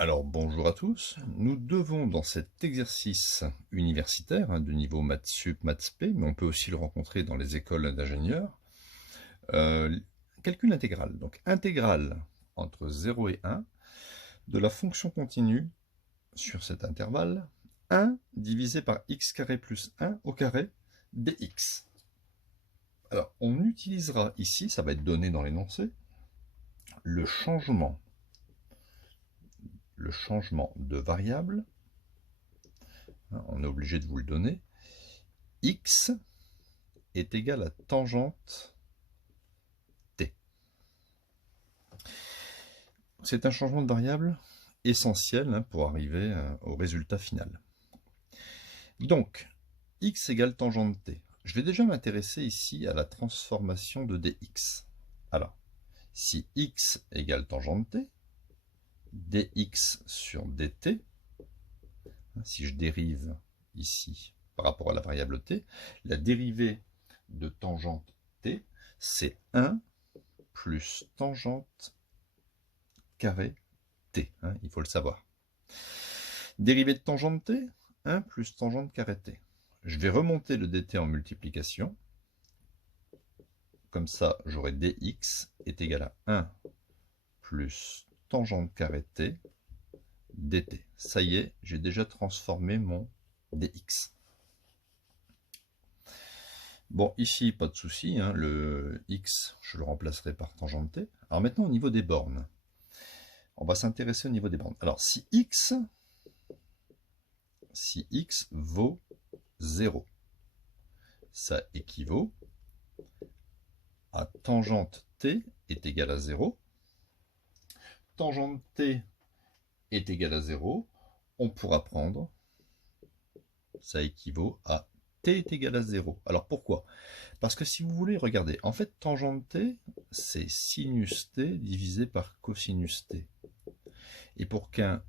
Alors bonjour à tous, nous devons dans cet exercice universitaire de niveau maths sup, maths spé, mais on peut aussi le rencontrer dans les écoles d'ingénieurs, calcul intégral. Donc intégrale entre 0 et 1 de la fonction continue sur cet intervalle 1 divisé par x carré plus 1 au carré dx. Alors on utilisera ici, ça va être donné dans l'énoncé, le changement de variable, on est obligé de vous le donner, x est égal à tangente t. C'est un changement de variable essentiel pour arriver au résultat final. Donc, x égale tangente t. Je vais déjà m'intéresser ici à la transformation de dx. Alors, si x égale tangente t, dx sur dt, si je dérive ici par rapport à la variable t, la dérivée de tangente t, c'est 1 plus tangente carré t, il faut le savoir. Dérivée de tangente t, 1 plus tangente carré t. Je vais remonter le dt en multiplication. Comme ça, j'aurai dx est égal à 1 plus tangente carré t dt. Ça y est, j'ai déjà transformé mon dx. Bon, ici, pas de souci, le x, je le remplacerai par tangente t. Alors maintenant, au niveau des bornes, on va s'intéresser au niveau des bornes. Alors, si x vaut 0, ça équivaut à tangente t est égal à 0. Tangente t est égal à 0. On pourra prendre, ça équivaut à t est égal à 0. Alors pourquoi? Parce que si vous voulez, regardez, en fait, tangente t, c'est sinus t divisé par cosinus t. Et pour qu'une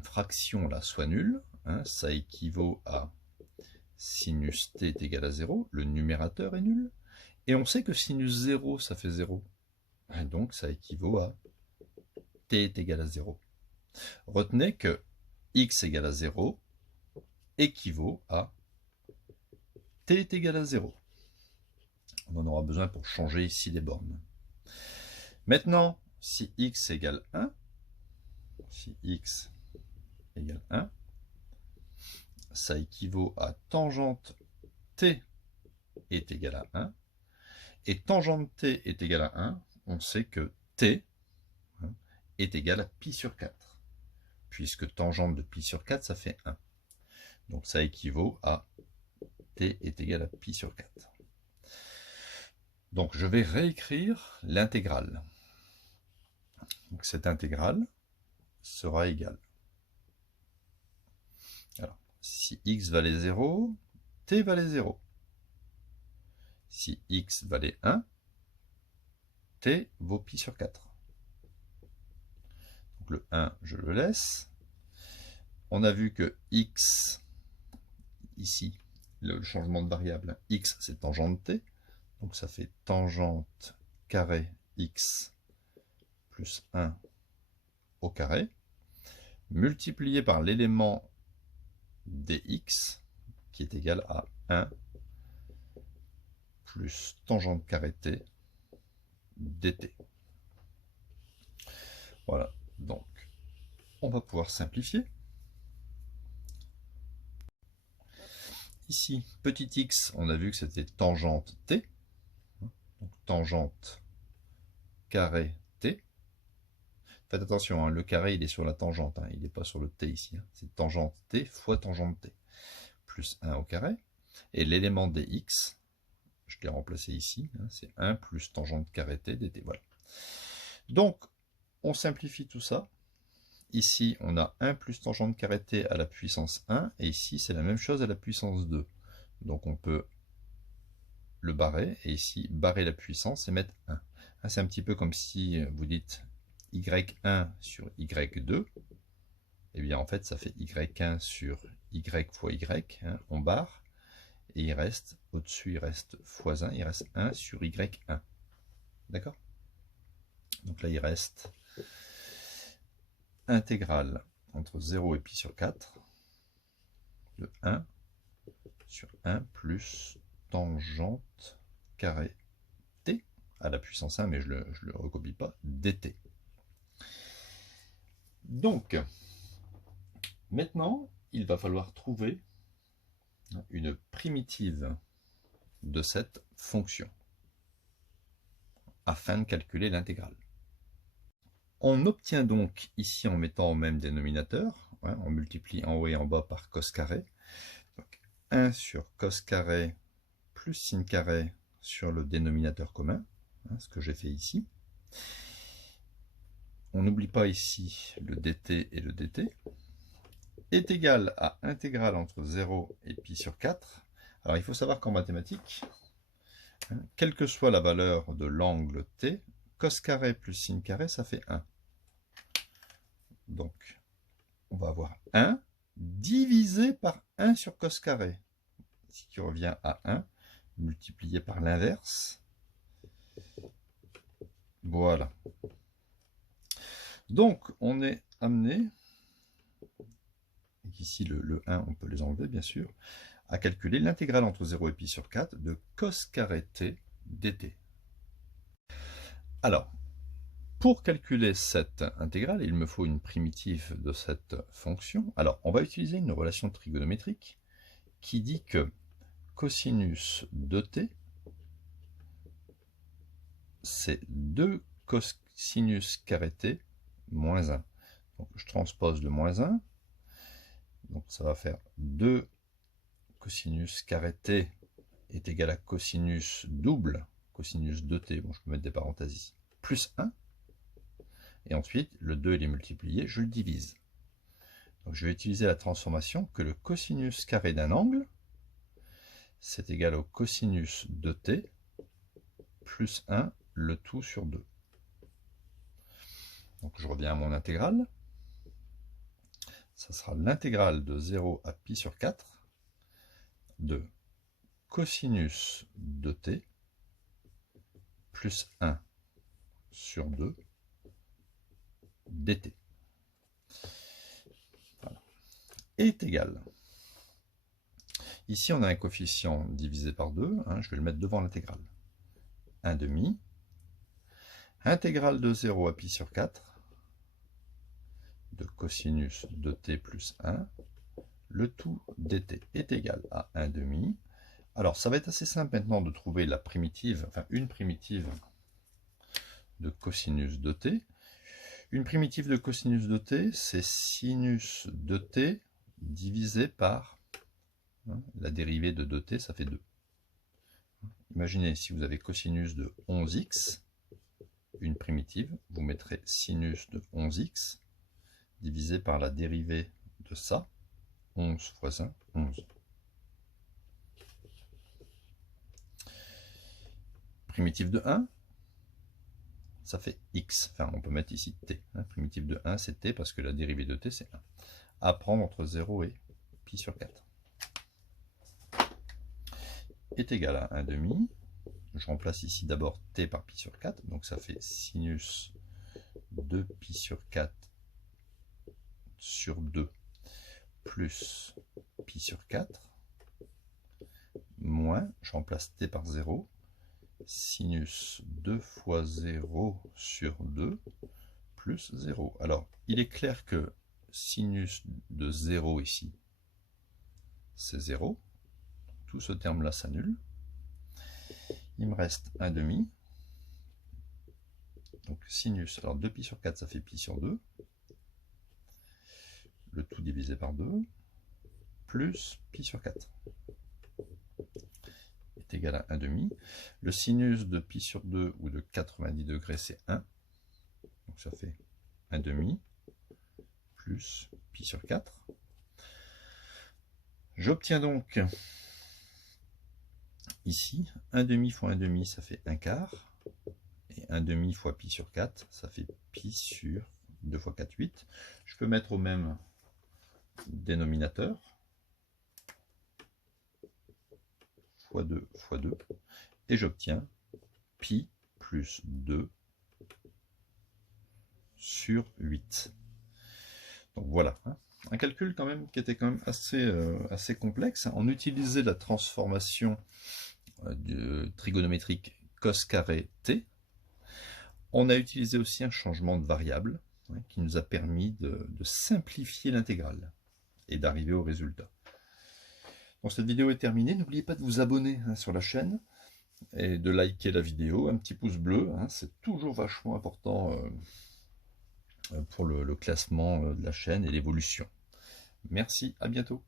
fraction là soit nulle, ça équivaut à sinus t est égal à 0, le numérateur est nul, et on sait que sinus 0, ça fait 0. Et donc ça équivaut à t est égal à 0. Retenez que x égale à 0 équivaut à t est égal à 0. On en aura besoin pour changer ici les bornes. Maintenant, si x égale 1, ça équivaut à tangente t est égal à 1. Et tangente t est égal à 1, on sait que t est égal à pi sur 4. Puisque tangente de pi sur 4, ça fait 1. Donc ça équivaut à t est égal à pi sur 4. Donc je vais réécrire l'intégrale. Donc cette intégrale sera égale. Alors, si x valait 0, t valait 0. Si x valait 1, t vaut pi sur 4. Donc le 1, je le laisse. On a vu que x, ici, le changement de variable, x c'est tangente t. Donc ça fait tangente carré x plus 1 au carré, multiplié par l'élément dx, qui est égal à 1 plus tangente carré t dt. Voilà, donc on va pouvoir simplifier. Ici, petit x, on a vu que c'était tangente t, donc tangente carré t. Faites attention, le carré il est sur la tangente, il n'est pas sur le t ici. C'est tangente t fois tangente t, plus 1 au carré. Et l'élément dx, je l'ai remplacé ici, c'est 1 plus tangente carré t dt. Voilà. Donc, on simplifie tout ça. Ici, on a 1 plus tangente carré t à la puissance 1, et ici, c'est la même chose à la puissance 2. Donc, on peut le barrer, et ici, barrer la puissance et mettre 1. C'est un petit peu comme si vous dites y1 sur y2. Et bien, en fait, ça fait y1 sur y fois y, on barre, et il reste, au-dessus, il reste x1, il reste 1 sur y1. D'accord? Donc là, il reste intégrale entre 0 et pi sur 4 de 1 sur 1 plus tangente carré t à la puissance 1, mais je le recopie pas, dt. Donc, maintenant, il va falloir trouver une primitive de cette fonction afin de calculer l'intégrale. On obtient donc ici, en mettant au même dénominateur, on multiplie en haut et en bas par cos carré, donc 1 sur cos carré plus sin carré sur le dénominateur commun, ce que j'ai fait ici. On n'oublie pas ici le dt et le dt, est égal à intégrale entre 0 et pi sur 4. Alors il faut savoir qu'en mathématiques, quelle que soit la valeur de l'angle t, cos carré plus sin carré, ça fait 1. Donc, on va avoir 1 divisé par 1 sur cos carré, ce qui revient à 1, multiplié par l'inverse. Voilà. Donc, on est amené, ici le 1, on peut les enlever bien sûr, à calculer l'intégrale entre 0 et pi sur 4 de cos carré t dt. Alors, pour calculer cette intégrale, il me faut une primitive de cette fonction. Alors, on va utiliser une relation trigonométrique qui dit que cosinus de t, c'est 2 cosinus carré t moins 1. Donc, je transpose le moins 1. Donc, ça va faire 2 cosinus carré t est égal à cosinus double, cosinus de t, bon, je peux mettre des parenthèses ici, plus 1. Et ensuite, le 2, il est multiplié, je le divise. Donc, je vais utiliser la transformation que le cosinus carré d'un angle, c'est égal au cosinus de t, plus 1, le tout sur 2. Donc, je reviens à mon intégrale. Ça sera l'intégrale de 0 à pi sur 4 de cosinus de t, plus 1 sur 2, dt. Voilà. Est égal. Ici, on a un coefficient divisé par 2, je vais le mettre devant l'intégrale. 1 demi. Intégrale de 0 à pi sur 4 de cosinus de t plus 1, le tout dt est égal à 1 demi. Alors, ça va être assez simple maintenant de trouver la primitive, enfin une primitive de cosinus de t. Une primitive de cosinus de t, c'est sinus de t divisé par la dérivée de 2t, ça fait 2. Imaginez, si vous avez cosinus de 11x, une primitive, vous mettrez sinus de 11x divisé par la dérivée de ça, 11 fois 1, 11. Primitive de 1, ça fait x. Enfin, on peut mettre ici t. Primitive de 1, c'est t parce que la dérivée de t, c'est 1. À prendre entre 0 et pi sur 4. Est égal à 1 demi. Je remplace ici d'abord t par pi sur 4. Donc ça fait sinus de pi sur 4 sur 2 plus pi sur 4. Moins, je remplace t par 0. Sinus 2 fois 0 sur 2 plus 0. Alors, il est clair que sinus de 0 ici, c'est 0. Tout ce terme-là s'annule. Il me reste 1 demi. Donc sinus, alors 2 pi sur 4, ça fait pi sur 2. Le tout divisé par 2, plus pi sur 4. Est égal à 1 demi. Le sinus de pi sur 2 ou de 90 degrés, c'est 1. Donc ça fait 1 demi plus pi sur 4. J'obtiens donc ici 1 demi fois 1 demi, ça fait 1 quart. Et 1 demi fois pi sur 4, ça fait pi sur 2 fois 4, 8. Je peux mettre au même dénominateur. Fois 2 fois 2. Et j'obtiens pi plus 2 sur 8. Donc voilà, hein. Un calcul quand même qui était quand même assez complexe. On utilisait la transformation trigonométrique cos carré t. On a utilisé aussi un changement de variable, hein, qui nous a permis de simplifier l'intégrale et d'arriver au résultat. Donc cette vidéo est terminée. N'oubliez pas de vous abonner, hein, sur la chaîne et de liker la vidéo. Un petit pouce bleu, hein, c'est toujours vachement important pour le classement de la chaîne et l'évolution. Merci, à bientôt.